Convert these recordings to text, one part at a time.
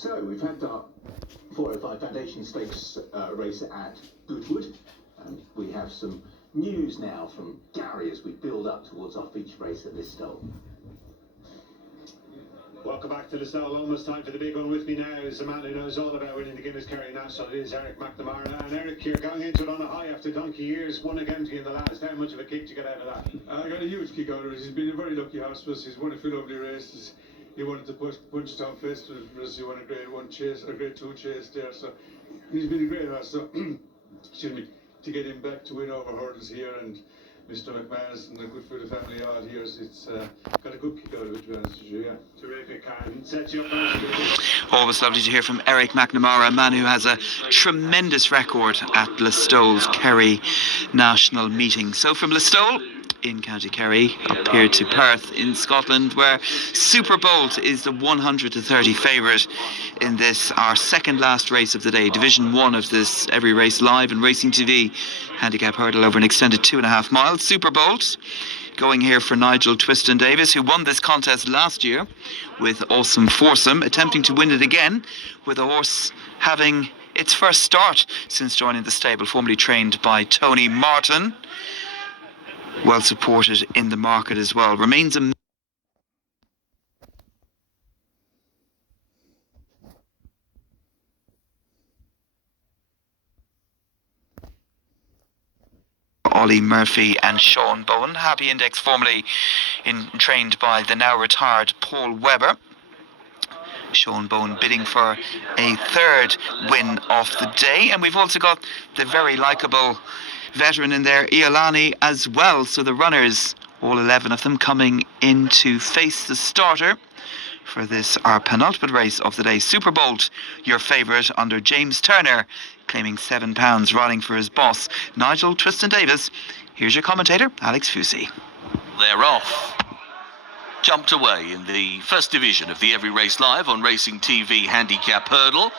So we've had our 405 Foundation Stakes race at Goodwood, and we have some news now from Gary as we build up towards our feature race at Listowel. Welcome back to Listowel. Almost time for the big one. With me now is the man who knows all about winning the Guinness Kerry National. It is Eric McNamara. And Eric, you're going into it on a high after donkey years. Won again in the last. How much of a kick did you get out of that? I got a huge kick out of it. He's been a very lucky horse for us. He's won a few lovely races. He wanted to push Punchestown Festival for us. He won a grade 1 chase, or grade 2 chase there. So he's been a great horse. So, excuse me, to get him back to win over hurdles here, and Mr. McManus and the good for the family out here, it's got a good kick out of it, to be honest with you, yeah. Terrific, and sets you up. Always lovely to hear from Eric McNamara, a man who has a tremendous record at Listowel's Kerry National Meeting. So from Listowel in County Kerry up here to Perth in Scotland, where Super Bolt is the 130 favourite in this, our second last race of the day, Division 1 of this Every Race Live and Racing TV handicap hurdle over an extended 2.5 miles. Super Bolt going here for Nigel Twiston Davis, who won this contest last year with Awesome Foursome, attempting to win it again with a horse having its first start since joining the stable, formerly trained by Tony Martin. Well supported in the market as well. Remains a Ollie Murphy and Sean Bowen. Happy Index, formerly trained by the now retired Paul Webber. Sean Bowen bidding for a third win of the day. And we've also got the very likeable veteran in there, Iolani, as well. So the runners, all 11 of them, coming in to face the starter for this, our penultimate race of the day. Super Bolt, your favourite, under James Turner, claiming £7, riding for his boss, Nigel Twiston Davis. Here's your commentator, Alex Fusi. They're off. Jumped away in the first division of the Every Race Live on Racing TV handicap hurdle.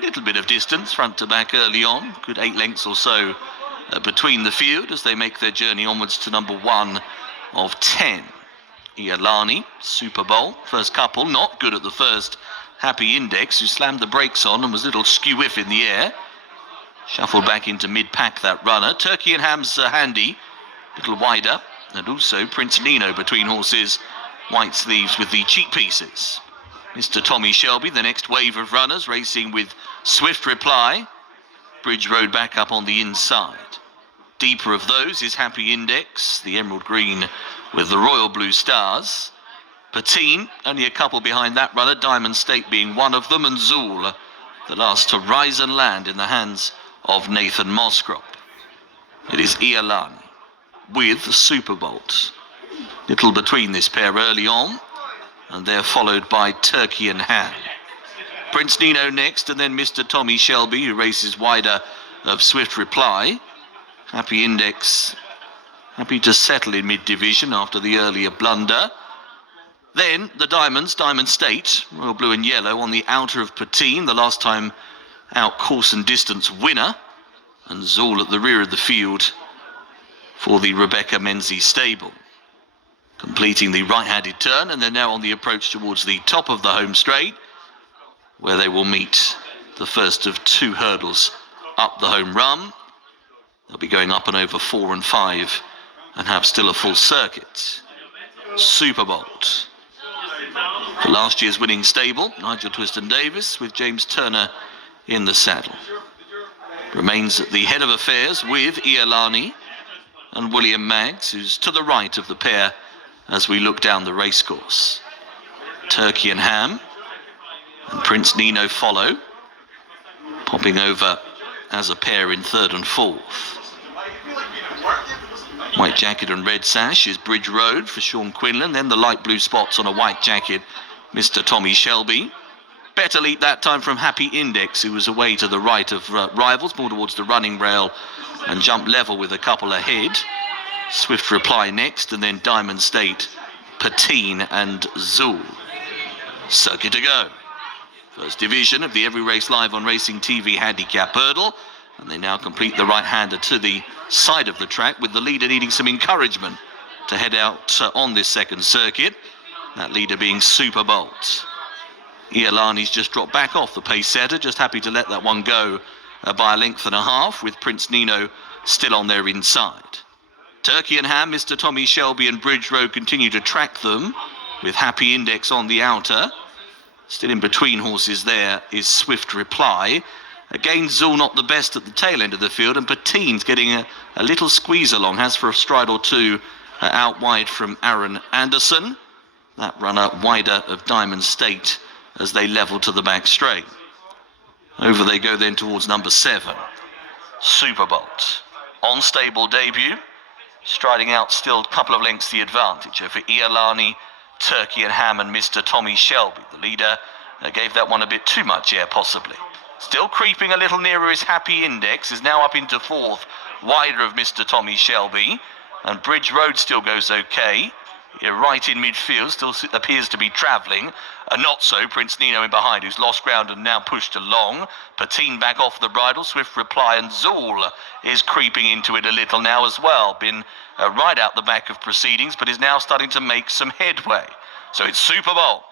Little bit of distance, front to back early on. Good 8 lengths or so between the field as they make their journey onwards to number 1 of 10. Iolani, Super Bowl, first couple, not good at the first. Happy Index, who slammed the brakes on and was a little skew-whiff in the air. Shuffled back into mid-pack, that runner. Turkey and Ham's handy, a little wider. And also Prince Nino between horses. White sleeves with the cheek pieces. Mr. Tommy Shelby, the next wave of runners, racing with Swift Reply. Bridge Road back up on the inside. Deeper of those is Happy Index, the emerald green with the royal blue stars. Patine, only a couple behind that runner, Diamond State being one of them, and Zool, the last to rise and land in the hands of Nathan Moscrop. It is Iolani with Super Bolt. Little between this pair early on, and they're followed by Turkey and Ham. Prince Nino next, and then Mr. Tommy Shelby, who races wider of Swift Reply. Happy Index, happy to settle in mid-division after the earlier blunder. Then the Diamonds, Diamond State, royal blue and yellow on the outer of Patine, the last time out course and distance winner. And Zool at the rear of the field for the Rebecca Menzies stable. Completing the right-handed turn, and they're now on the approach towards the top of the home straight, where they will meet the first of 2 hurdles up the home run. They'll be going up and over 4 and 5 and have still a full circuit. Super Bolt. For last year's winning stable, Nigel Twiston Davis with James Turner in the saddle. Remains at the head of affairs with Iolani and William Maggs, who's to the right of the pair as we look down the racecourse. Turkey and Ham and Prince Nino follow, popping over as a pair in 3rd and 4th. White jacket and red sash is Bridge Road for Sean Quinlan. Then the light blue spots on a white jacket, Mr. Tommy Shelby. Better lead that time from Happy Index, who was away to the right of rivals, more towards the running rail, and jumped level with a couple ahead. Swift Reply next, and then Diamond State, Patine and Zool. Circuit to go. First division of the Every Race Live on Racing TV handicap hurdle. And they now complete the right-hander to the side of the track, with the leader needing some encouragement to head out on this second circuit. That leader being Super Bolt. Iolani's just dropped back off the pace setter, just happy to let that one go by a length and a half, with Prince Nino still on their inside. Turkey and Ham, Mr. Tommy Shelby and Bridge Road continue to track them, with Happy Index on the outer. Still in between horses there is Swift Reply. Again, Zool not the best at the tail end of the field, and Patine's getting a little squeeze along, has for a stride or two out wide from Aaron Anderson. That runner wider of Diamond State as they level to the back straight. Over they go then towards number 7, Superbolt. On stable debut, striding out still a couple of lengths the advantage over Iolani, Turkey and Ham and Mr. Tommy Shelby. The leader gave that one a bit too much air possibly. Still creeping a little nearer is Happy Index, is now up into 4th, wider of Mr. Tommy Shelby, and Bridge Road still goes okay. Right in midfield, still appears to be travelling. Not so Prince Nino in behind, who's lost ground and now pushed along. Patine back off the bridle, Swift Reply, and Zool is creeping into it a little now as well. Been right out the back of proceedings, but is now starting to make some headway. So it's Super Bowl.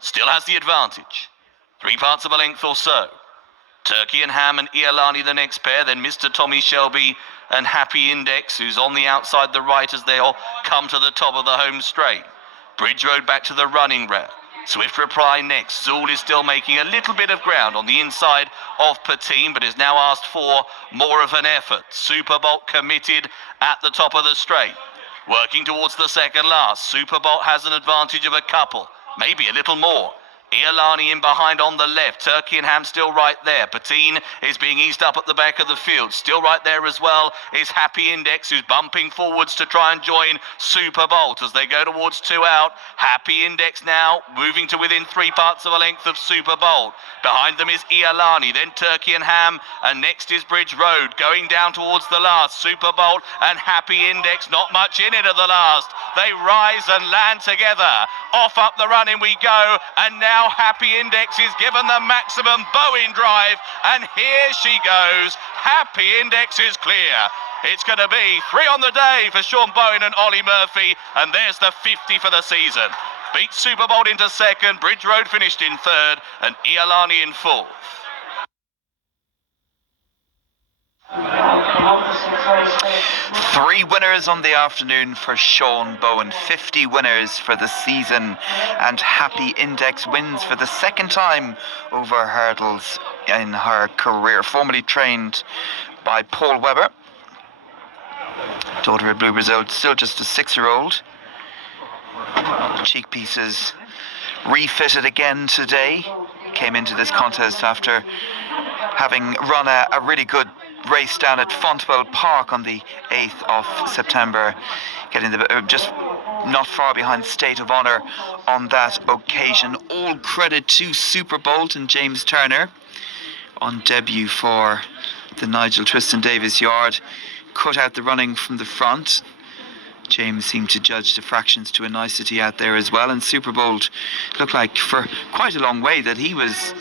Still has the advantage. 3 parts of a length or so. Turkey and Ham and Iolani the next pair, then Mr. Tommy Shelby and Happy Index, who's on the outside the right as they all come to the top of the home straight. Bridge Road back to the running rail. Swift Reply next. Zool is still making a little bit of ground on the inside of Patine, but is now asked for more of an effort. Superbolt committed at the top of the straight. Working towards the second last. Superbolt has an advantage of a couple, maybe a little more. Iolani in behind on the left. Turkey and Ham still right there. Patine is being eased up at the back of the field. Still right there as well is Happy Index, who's bumping forwards to try and join Superbolt as they go towards 2 out. Happy Index now moving to within 3 parts of a length of Superbolt. Behind them is Iolani, then Turkey and Ham, and next is Bridge Road going down towards the last. Superbolt and Happy Index, not much in it at the last. They rise and land together. Off up the running we go, and now Happy Index is given the maximum Bowen drive, and here she goes. Happy Index is clear. It's going to be 3 on the day for Sean Bowen and Ollie Murphy, and there's the 50 for the season. Beat Superbolt into 2nd, Bridge Road finished in 3rd, and Iolani in 4th. Three winners on the afternoon for Sean Bowen, 50 winners for the season, and Happy Index wins for the 2nd time over hurdles in her career. Formerly trained by Paul Webber, daughter of Blue Brazil, still just a 6-year-old. Cheek pieces refitted again today. Came into this contest after having run a really good race down at Fontwell Park on the 8th of September, getting just not far behind State of Honour on that occasion. All credit to Superbolt and James Turner on debut for the Nigel Twiston Davis yard. Cut out the running from the front. James seemed to judge the fractions to a nicety out there as well, and Superbolt looked like for quite a long way that he was